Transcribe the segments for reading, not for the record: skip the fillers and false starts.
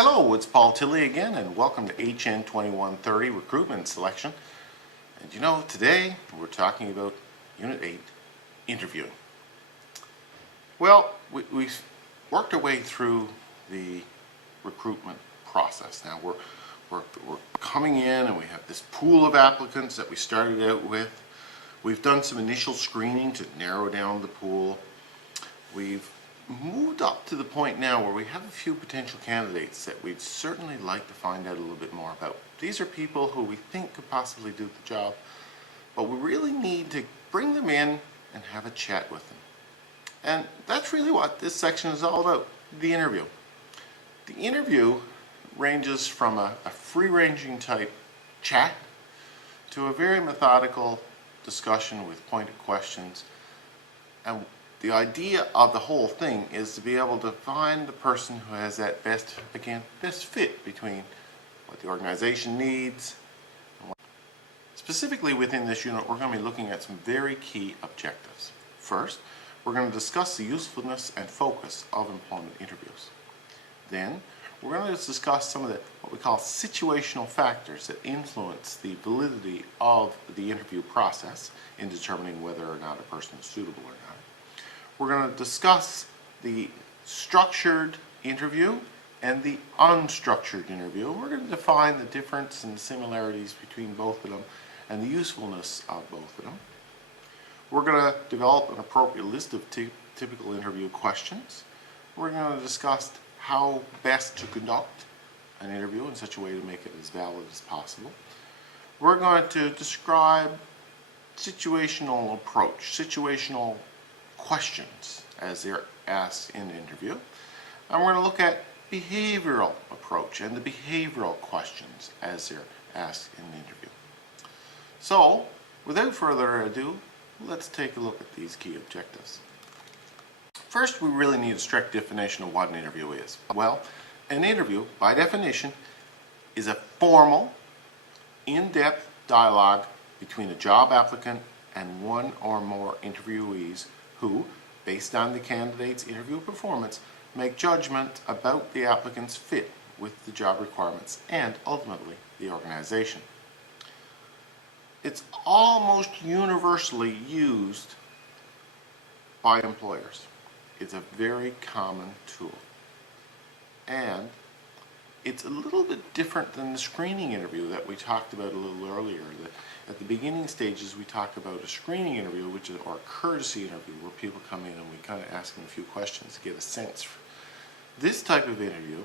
Hello, it's Paul Tilley again, and welcome to HN2130 Recruitment Selection. And you know, today we're talking about Unit 8, Interviewing. Well, we've worked our way through the recruitment process. Now we're coming in and we have this pool of applicants that we started out with. We've done some initial screening to narrow down the pool. We've moved up to the point now where we have a few potential candidates that we'd certainly like to find out a little bit more about. These are people who we think could possibly do the job, but we really need to bring them in and have a chat with them. And that's really what this section is all about, the interview. The interview ranges from a free-ranging type chat to a very methodical discussion with pointed questions. And the idea of the whole thing is to be able to find the person who has that best fit between what the organization needs. Specifically within this unit, we're going to be looking at some very key objectives. First, we're going to discuss the usefulness and focus of employment interviews. Then, we're going to discuss some of what we call situational factors that influence the validity of the interview process in determining whether or not a person is suitable or not. We're going to discuss the structured interview and the unstructured interview. We're going to define the difference and the similarities between both of them and the usefulness of both of them. We're going to develop an appropriate list of typical interview questions. We're going to discuss how best to conduct an interview in such a way to make it as valid as possible. We're going to describe situational approach, situational questions as they're asked in the interview. And we're going to look at behavioral approach and the behavioral questions as they're asked in the interview. So, without further ado, let's take a look at these key objectives. First, we really need a strict definition of what an interview is. Well, an interview, by definition, is a formal, in-depth dialogue between a job applicant and one or more interviewees who, based on the candidate's interview performance, make judgment about the applicant's fit with the job requirements and, ultimately, the organization. It's almost universally used by employers. It's a very common tool. And it's a little bit different than the screening interview that we talked about a little earlier. At the beginning stages, we talk about a screening interview, or a courtesy interview, where people come in and we kind of ask them a few questions to get a sense. This type of interview,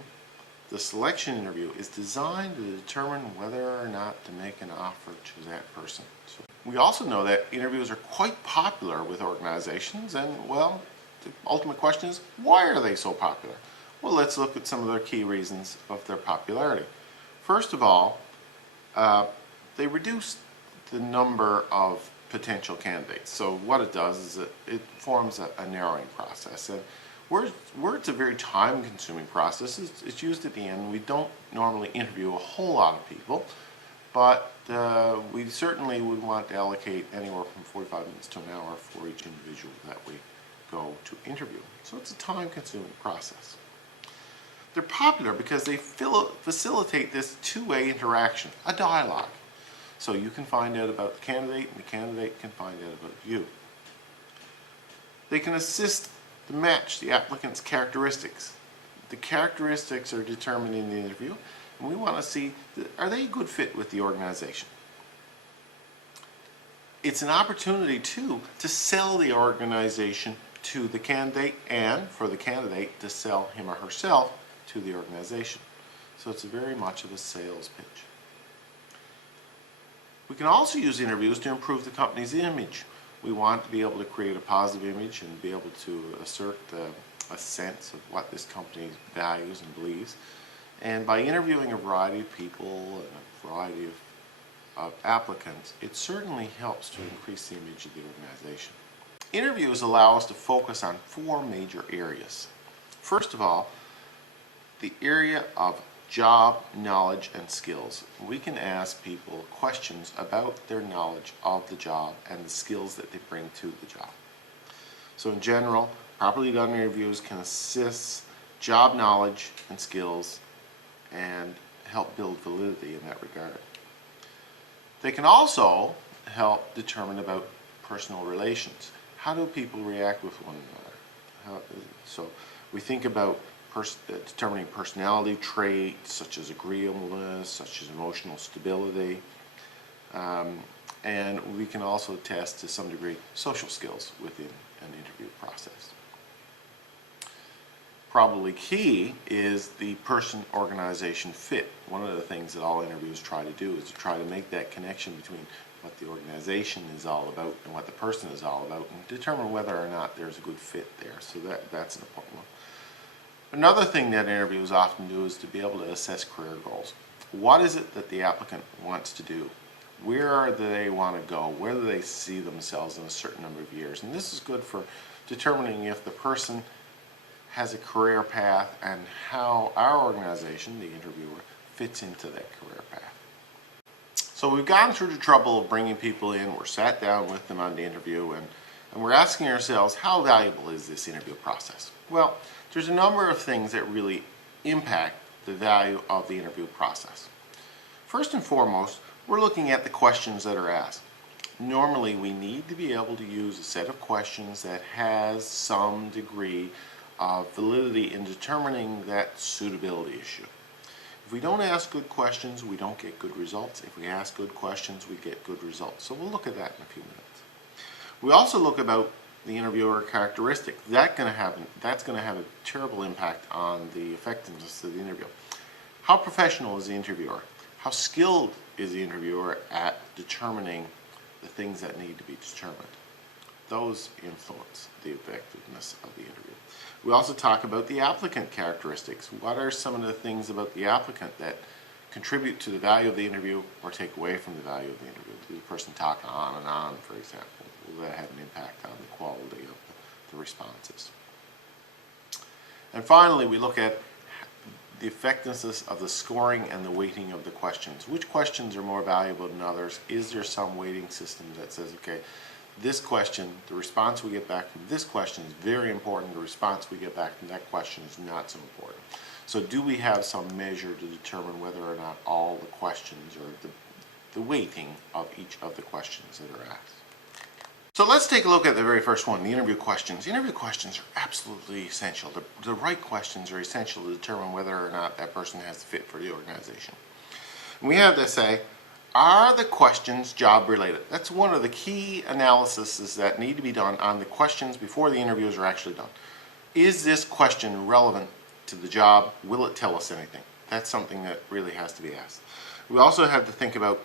the selection interview, is designed to determine whether or not to make an offer to that person. So we also know that interviews are quite popular with organizations, and well, the ultimate question is, why are they so popular? Well, let's look at some of their key reasons of their popularity. First of all, they reduce the number of potential candidates. So what it does is it forms a narrowing process. And where it's a very time-consuming process, it's used at the end. We don't normally interview a whole lot of people, but we certainly would want to allocate anywhere from 45 minutes to an hour for each individual that we go to interview. So it's a time-consuming process. They're popular because they facilitate this two-way interaction, a dialogue. So you can find out about the candidate and the candidate can find out about you. They can assist to match the applicant's characteristics. The characteristics are determined in the interview, and we want to see, are they a good fit with the organization? It's an opportunity, too, to sell the organization to the candidate, and for the candidate to sell him or herself to the organization. So it's very much of a sales pitch. We can also use interviews to improve the company's image. We want to be able to create a positive image and be able to assert a sense of what this company values and believes. And by interviewing a variety of people and a variety of applicants, it certainly helps to increase the image of the organization. Interviews allow us to focus on four major areas. First of all, the area of job knowledge and skills. We can ask people questions about their knowledge of the job and the skills that they bring to the job. So in general, properly done interviews can assess job knowledge and skills and help build validity in that regard. They can also help determine about personal relations. How do people react with one another? So we think about determining personality traits such as agreeableness, such as emotional stability, and we can also test to some degree social skills within an interview process. Probably key is the person-organization fit. One of the things that all interviews try to do is to try to make that connection between what the organization is all about and what the person is all about, and determine whether or not there's a good fit there. So that's an important one. Another thing that interviews often do is to be able to assess career goals. What is it that the applicant wants to do? Where do they want to go? Where do they see themselves in a certain number of years? And this is good for determining if the person has a career path and how our organization, the interviewer, fits into that career path. So we've gone through the trouble of bringing people in, we're sat down with them on the interview, and we're asking ourselves, how valuable is this interview process? Well, there's a number of things that really impact the value of the interview process. First and foremost, we're looking at the questions that are asked. Normally, we need to be able to use a set of questions that has some degree of validity in determining that suitability issue. If we don't ask good questions, we don't get good results. If we ask good questions, we get good results. So we'll look at that in a few minutes. We also look about the interviewer characteristic. That's going to have a terrible impact on the effectiveness of the interview. How professional is the interviewer? How skilled is the interviewer at determining the things that need to be determined? Those influence the effectiveness of the interview. We also talk about the applicant characteristics. What are some of the things about the applicant that contribute to the value of the interview or take away from the value of the interview? Does the person talk on and on, for example? Will that have an impact on the quality of the responses? And finally, we look at the effectiveness of the scoring and the weighting of the questions. Which questions are more valuable than others? Is there some weighting system that says, okay, this question, the response we get back from this question is very important, the response we get back from that question is not so important. So do we have some measure to determine whether or not all the questions or the weighting of each of the questions that are asked? So let's take a look at the very first one, the interview questions. The interview questions are absolutely essential. The right questions are essential to determine whether or not that person has the fit for the organization. And we have to say, are the questions job related? That's one of the key analyses that need to be done on the questions before the interviews are actually done. Is this question relevant to the job? Will it tell us anything? That's something that really has to be asked. We also have to think about,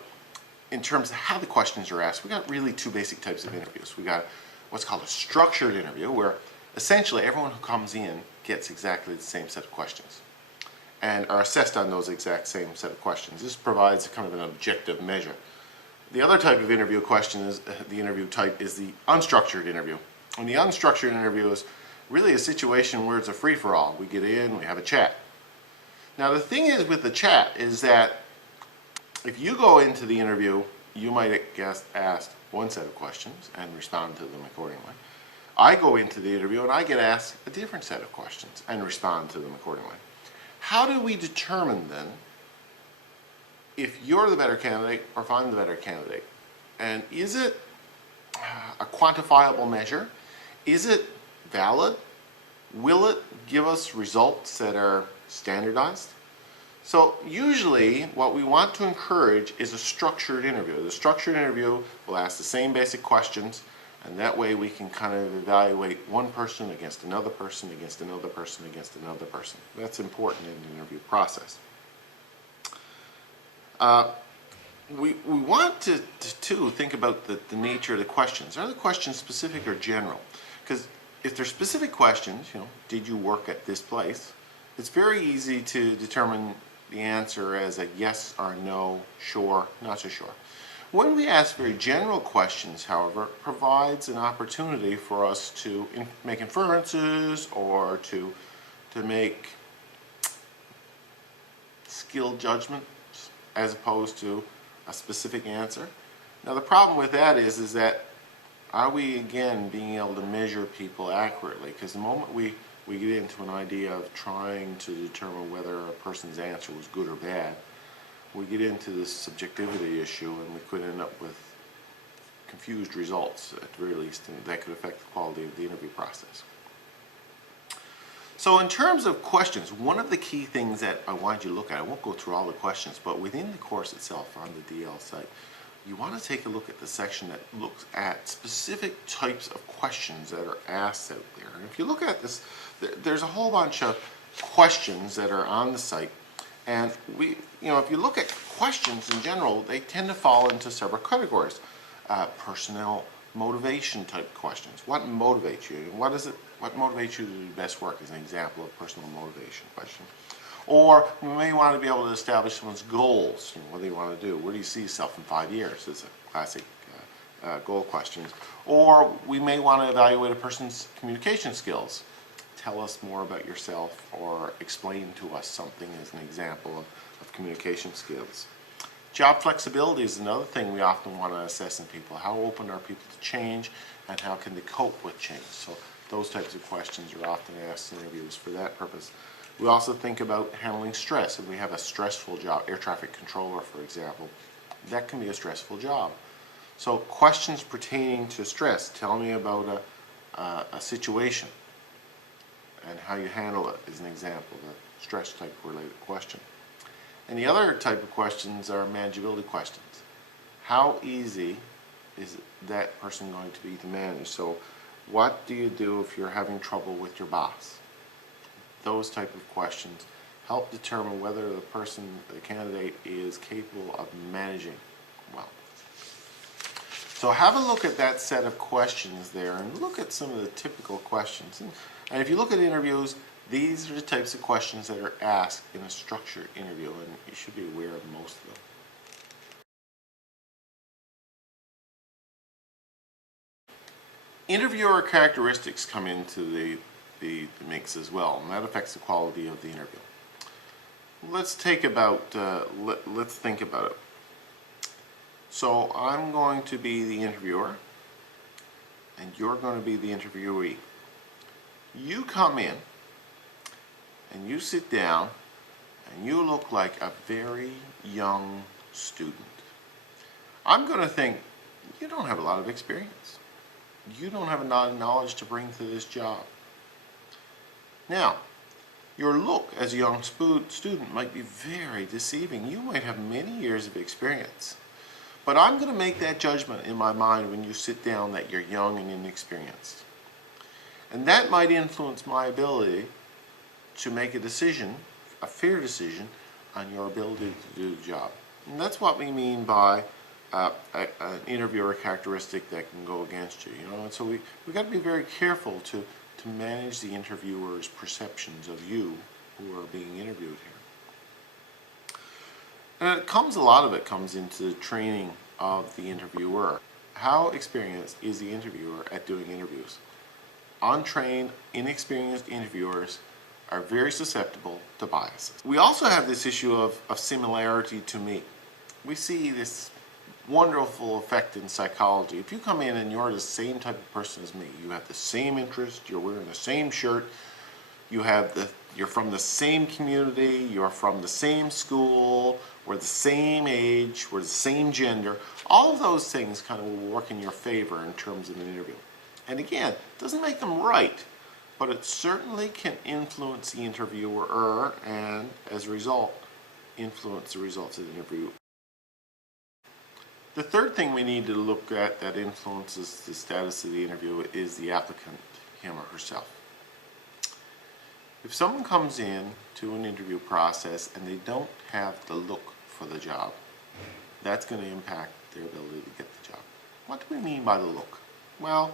in terms of how the questions are asked, we got really two basic types of interviews. We got what's called a structured interview, where essentially everyone who comes in gets exactly the same set of questions and are assessed on those exact same set of questions. This provides kind of an objective measure. The other type of interview question is, the interview type is the unstructured interview. And the unstructured interview is really a situation where it's a free-for-all. We get in, we have a chat. Now the thing is with the chat is that if you go into the interview, you might get asked one set of questions and respond to them accordingly. I go into the interview and I get asked a different set of questions and respond to them accordingly. How do we determine then if you're the better candidate or if I'm the better candidate? And is it a quantifiable measure? Is it valid? Will it give us results that are standardized? So usually what we want to encourage is a structured interview. The structured interview will ask the same basic questions, and that way we can kind of evaluate one person against another person, against another person, against another person. That's important in the interview process. We want to think about the nature of the questions. Are the questions specific or general? Because if they're specific questions, did you work at this place? It's very easy to determine the answer as a yes or no, sure, not so sure. When we ask very general questions, however, it provides an opportunity for us to make inferences or to make skilled judgments as opposed to a specific answer. Now the problem with that is that are we again being able to measure people accurately? Because the moment we we get into an idea of trying to determine whether a person's answer was good or bad, we get into this subjectivity issue, and we could end up with confused results at the very least, and that could affect the quality of the interview process. So in terms of questions, one of the key things that I want you to look at, I won't go through all the questions, but within the course itself on the DL site, you want to take a look at the section that looks at specific types of questions that are asked out there. And if you look at this, there's a whole bunch of questions that are on the site. And if you look at questions in general, they tend to fall into several categories. Personnel motivation type questions. What motivates you? What motivates you to do best work is an example of personal motivation question. Or we may want to be able to establish someone's goals. What do you want to do? Where do you see yourself in 5 years? Is a classic goal question. Or we may want to evaluate a person's communication skills. Tell us more about yourself, or explain to us something as an example of communication skills. Job flexibility is another thing we often want to assess in people. How open are people to change, and how can they cope with change? So those types of questions are often asked in interviews for that purpose. We also think about handling stress. If we have a stressful job, air traffic controller, for example, that can be a stressful job. So questions pertaining to stress. Tell me about a situation and how you handle it is an example of a stress type related question. And the other type of questions are manageability questions. How easy is that person going to be to manage? So what do you do if you're having trouble with your boss? Those type of questions help determine whether the candidate is capable of managing well. So have a look at that set of questions there, and look at some of the typical questions. And if you look at interviews, these are the types of questions that are asked in a structured interview, and you should be aware of most of them. Interviewer characteristics come into the mix as well, and that affects the quality of the interview. Let's think about it. So I'm going to be the interviewer, and you're going to be the interviewee. You come in, and you sit down, and you look like a very young student. I'm going to think, you don't have a lot of experience. You don't have a lot of knowledge to bring to this job. Now, your look as a young student might be very deceiving. You might have many years of experience. But I'm going to make that judgment in my mind when you sit down that you're young and inexperienced. And that might influence my ability to make a decision, a fair decision, on your ability to do the job. And that's what we mean by an interviewer characteristic that can go against you. And so we've got to be very careful to manage the interviewer's perceptions of you who are being interviewed here. And a lot of it comes into the training of the interviewer. How experienced is the interviewer at doing interviews? Untrained, inexperienced interviewers are very susceptible to biases. We also have this issue of similarity to me. We see this wonderful effect in psychology. If you come in and you're the same type of person as me, you have the same interest, you're wearing the same shirt, you're from the same community, you're from the same school, we're the same age, we're the same gender, all of those things kind of will work in your favor in terms of an interview. And again, it doesn't make them right, but it certainly can influence the interviewer and, as a result, influence the results of the interview. The third thing we need to look at that influences the status of the interview is the applicant, him or herself. If someone comes in to an interview process and they don't have the look for the job, that's going to impact their ability to get the job. What do we mean by the look? Well,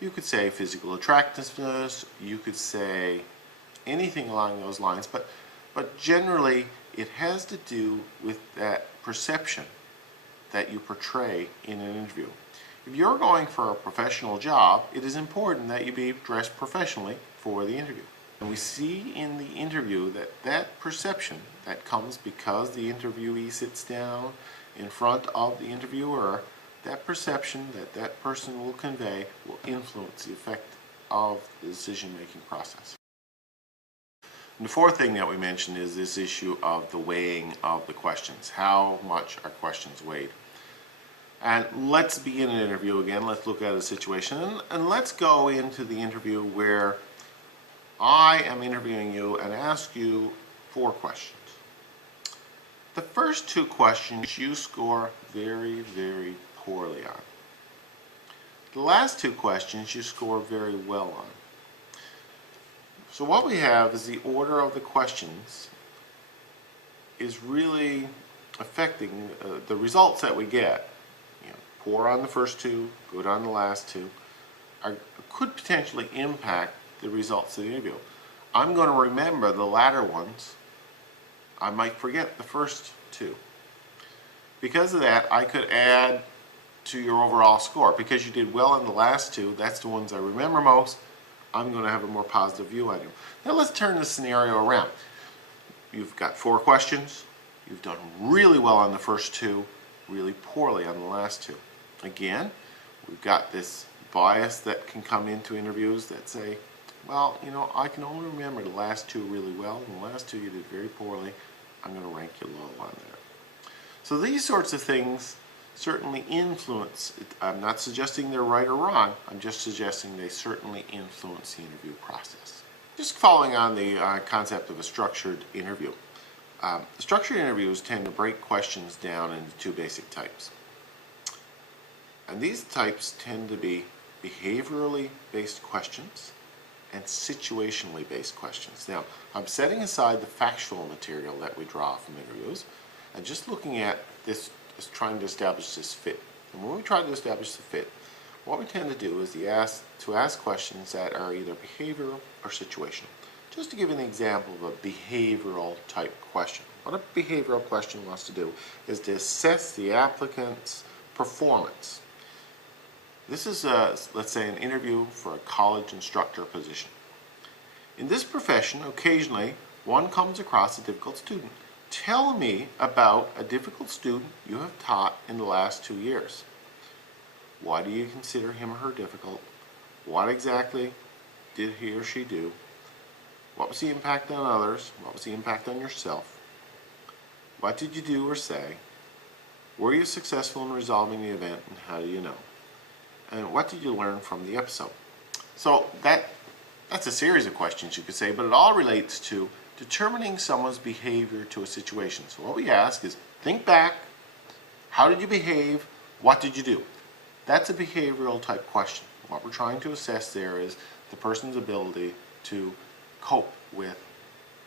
you could say physical attractiveness, you could say anything along those lines, but generally it has to do with that perception that you portray in an interview. If you're going for a professional job, it is important that you be dressed professionally for the interview. And we see in the interview that perception that comes because the interviewee sits down in front of the interviewer, that perception that person will convey will influence the effect of the decision-making process. And the fourth thing that we mentioned is this issue of the weighing of the questions. How much are questions weighed? And let's begin an interview again. Let's look at a situation, and let's go into the interview where I am interviewing you and ask you 4 questions. The first 2 questions you score very, very poorly on. The last 2 questions you score very well on. So what we have is the order of the questions is really affecting the results that we get. You know, poor on the first 2, good on the last 2, could potentially impact the results of the interview. I'm going to remember the latter ones. I might forget the first 2. Because of that, I could add to your overall score. Because you did well on the last 2, that's the ones I remember most, I'm going to have a more positive view on you. Now let's turn the scenario around. You've got 4 questions. You've done really well on the first 2, really poorly on the last 2. Again, we've got this bias that can come into interviews that say, well, you know, I can only remember the last 2 really well, and the last 2 you did very poorly. I'm going to rank you low on that. So these sorts of things certainly influence. I'm not suggesting they're right or wrong. I'm just suggesting they certainly influence the interview process. Just following on the concept of a structured interview. Structured interviews tend to break questions down into 2 basic types. And these types tend to be behaviorally based questions and situationally based questions. Now, I'm setting aside the factual material that we draw from interviews and just looking at this, trying to establish this fit. And when we try to establish the fit, what we tend to do is to ask questions that are either behavioral or situational. Just to give an example of a behavioral type question. What a behavioral question wants to do is to assess the applicant's performance. This is, let's say, an interview for a college instructor position. In this profession, occasionally, one comes across a difficult student. Tell me about a difficult student you have taught in the last 2 years. Why do you consider him or her difficult? What exactly did he or she do? What was the impact on others? What was the impact on yourself? What did you do or say? Were you successful in resolving the event, and how do you know? And what did you learn from the episode? So that's a series of questions you could say, but it all relates to determining someone's behavior to a situation. So what we ask is, think back, how did you behave, what did you do? That's a behavioral type question. What we're trying to assess there is the person's ability to cope with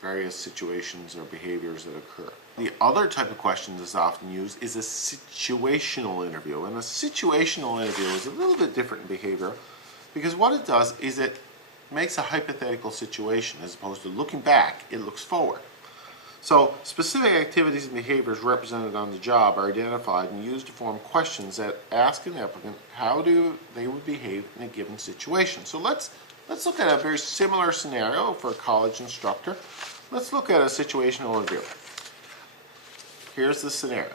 various situations or behaviors that occur. The other type of question that's often used is a situational interview. And a situational interview is a little bit different in behavior because what it does is it makes a hypothetical situation. As opposed to looking back, it looks forward. So specific activities and behaviors represented on the job are identified and used to form questions that ask an applicant how they would behave in a given situation. So let's look at a very similar scenario for a college instructor. Let's look at a situational interview. Here's the scenario.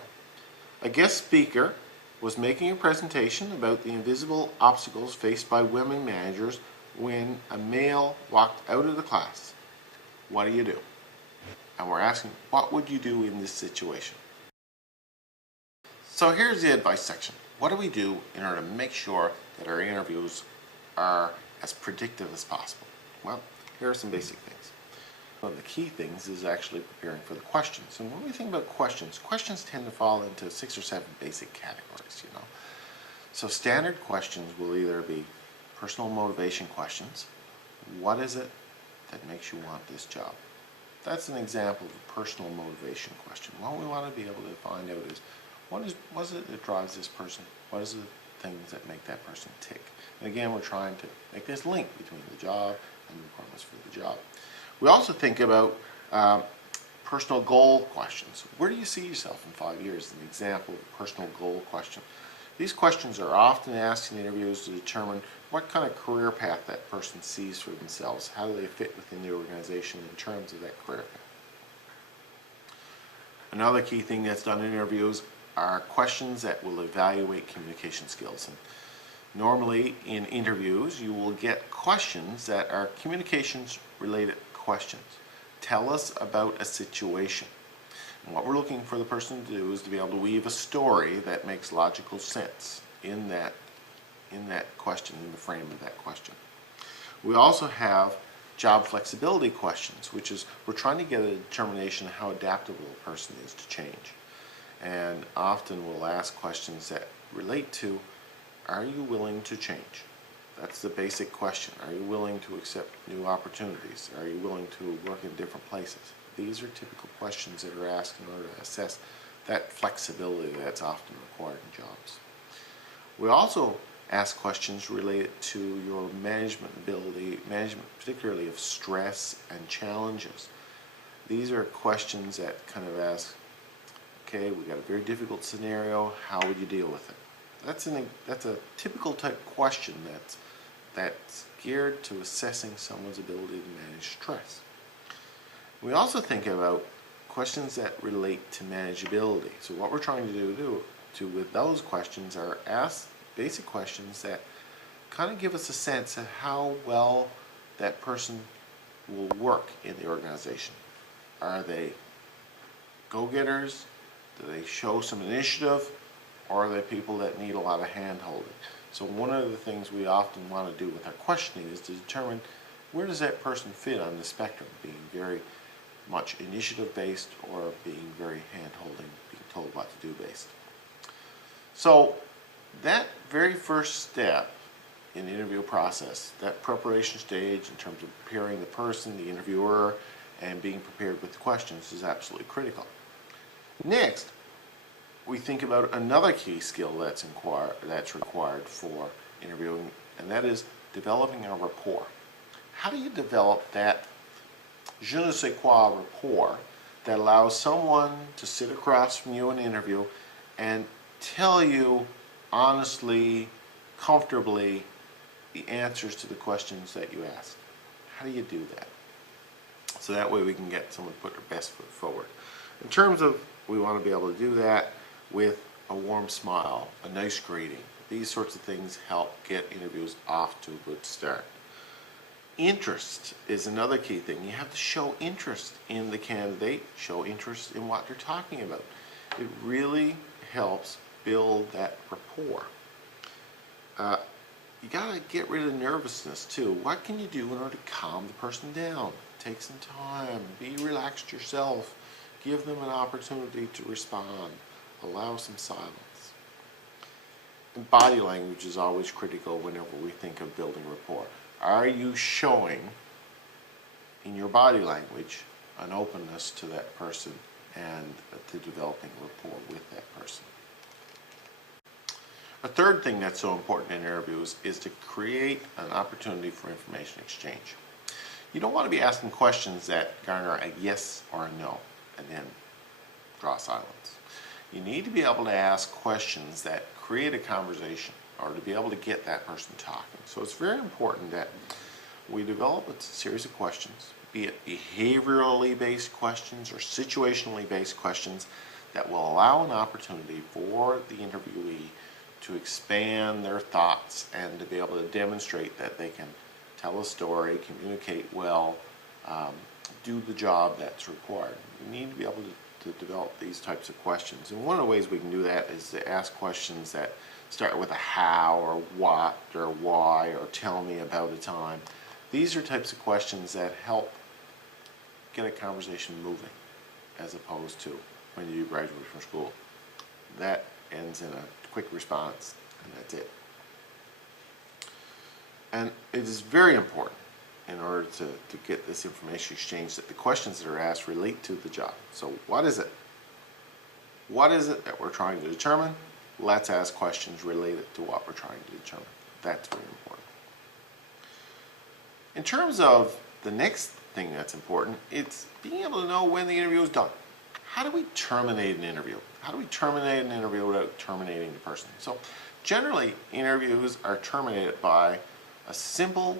A guest speaker was making a presentation about the invisible obstacles faced by women managers when a male walked out of the class. What do you do? And we're asking, what would you do in this situation? So here's the advice section. What do we do in order to make sure that our interviews are as predictive as possible? Well, here are some basic things. One of the key things is actually preparing for the questions. And when we think about questions, questions tend to fall into 6 or 7 basic categories, you know. So standard questions will either be personal motivation questions. What is it that makes you want this job? That's an example of a personal motivation question. What we want to be able to find out is what is it that drives this person? What is the things that make that person tick? And again, we're trying to make this link between the job and the requirements for the job. We also think about personal goal questions. Where do you see yourself in 5 years? An example of a personal goal question. These questions are often asked in interviews to determine what kind of career path that person sees for themselves. How do they fit within the organization in terms of that career path? Another key thing that's done in interviews are questions that will evaluate communication skills. And normally in interviews you will get questions that are communications related questions. tell us about a situation. And what we're looking for the person to do is to be able to weave a story that makes logical sense in that question, in the frame of that question. We also have job flexibility questions, which is we're trying to get a determination of how adaptable a person is to change. And often we'll ask questions that relate to, are you willing to change? That's the basic question. Are you willing to accept new opportunities? Are you willing to work in different places? These are typical questions that are asked in order to assess that flexibility that's often required in jobs. We also ask questions related to your management ability, management particularly of stress and challenges. These are questions that kind of ask, okay, we got a very difficult scenario, how would you deal with it? That's a typical type question that's geared to assessing someone's ability to manage stress. We also think about questions that relate to manageability. So what we're trying to do with those questions are ask basic questions that kind of give us a sense of how well that person will work in the organization. Are they go-getters? Do they show some initiative? Or are they people that need a lot of hand-holding? So one of the things we often want to do with our questioning is to determine where does that person fit on the spectrum, being very much initiative-based or being very hand-holding, being told what to do based. So that very first step in the interview process, that preparation stage in terms of preparing the person, the interviewer, and being prepared with the questions is absolutely critical. Next, we think about another key skill that's required for interviewing, and that is developing a rapport. How do you develop that je ne sais quoi rapport that allows someone to sit across from you in an interview and tell you honestly, comfortably, the answers to the questions that you ask? How do you do that? So that way we can get someone to put their best foot forward. In terms of, we want to be able to do that with a warm smile, a nice greeting. These sorts of things help get interviews off to a good start. Interest is another key thing. You have to show interest in the candidate, show interest in what they're talking about. It really helps build that rapport. You gotta get rid of nervousness too. What can you do in order to calm the person down? Take some time, be relaxed yourself, give them an opportunity to respond, allow some silence. And body language is always critical whenever we think of building rapport. Are you showing in your body language an openness to that person and to developing rapport with that person? A third thing that's so important in interviews is to create an opportunity for information exchange. You don't want to be asking questions that garner a yes or a no and then draw silence. You need to be able to ask questions that create a conversation or to be able to get that person talking. So it's very important that we develop a series of questions, be it behaviorally based questions or situationally based questions, that will allow an opportunity for the interviewee to expand their thoughts and to be able to demonstrate that they can tell a story, communicate well, do the job that's required. You need to be able to develop these types of questions. And one of the ways we can do that is to ask questions that start with a how or what or why or tell me about a time. These are types of questions that help get a conversation moving, as opposed to when you graduate from school. That ends in a quick response and that's it. And it is very important in order to get this information exchange that the questions that are asked relate to the job. So what is it? What is it that we're trying to determine? Let's ask questions related to what we're trying to determine. That's very important. In terms of the next thing that's important, it's being able to know when the interview is done. How do we terminate an interview? How do we terminate an interview without terminating the person? So generally, interviews are terminated by a simple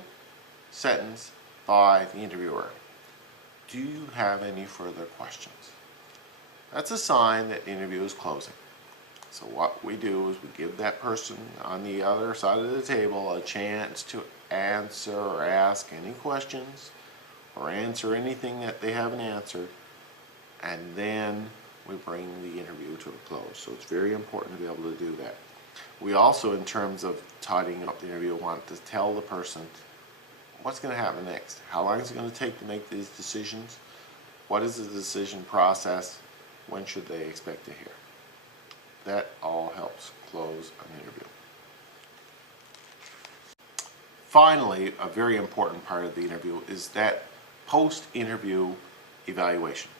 sentence by the interviewer. Do you have any further questions? That's a sign that the interview is closing. So what we do is we give that person on the other side of the table a chance to answer or ask any questions or answer anything that they haven't answered, and then we bring the interview to a close. So it's very important to be able to do that. We also, in terms of tidying up the interview, want to tell the person what's going to happen next. How long is it going to take to make these decisions? What is the decision process? When should they expect to hear? That all helps close an interview. Finally, a very important part of the interview is that post-interview evaluation.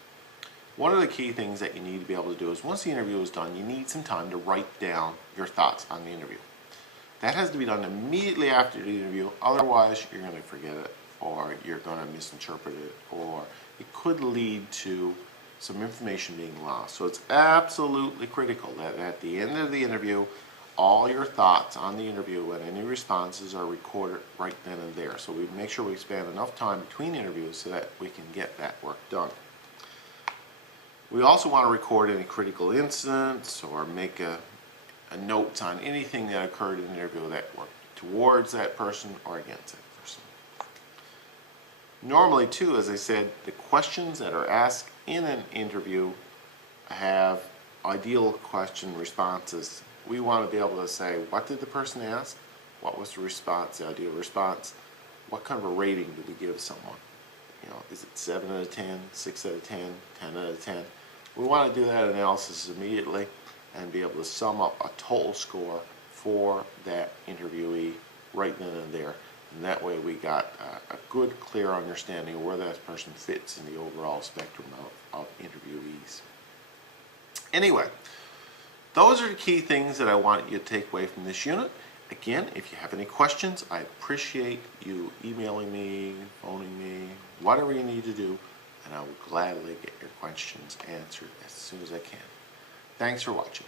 One of the key things that you need to be able to do is once the interview is done, you need some time to write down your thoughts on the interview. That has to be done immediately after the interview, otherwise you're going to forget it, or you're going to misinterpret it, or it could lead to some information being lost. So it's absolutely critical that at the end of the interview, all your thoughts on the interview and any responses are recorded right then and there. So we make sure we spend enough time between interviews so that we can get that work done. We also want to record any critical incidents or make a notes on anything that occurred in the interview that worked towards that person or against that person. Normally too, as I said, the questions that are asked in an interview have ideal question responses. We want to be able to say, what did the person ask? What was the response, the ideal response? What kind of a rating do we give someone? You know, is it 7 out of 10, 6 out of 10, 10 out of 10? We want to do that analysis immediately and be able to sum up a total score for that interviewee right then and there. And that way we got a good, clear understanding of where that person fits in the overall spectrum of interviewees. Anyway, those are the key things that I want you to take away from this unit. Again, if you have any questions, I appreciate you emailing me, phoning me, whatever you need to do, and I will gladly get your questions answered as soon as I can. Thanks for watching.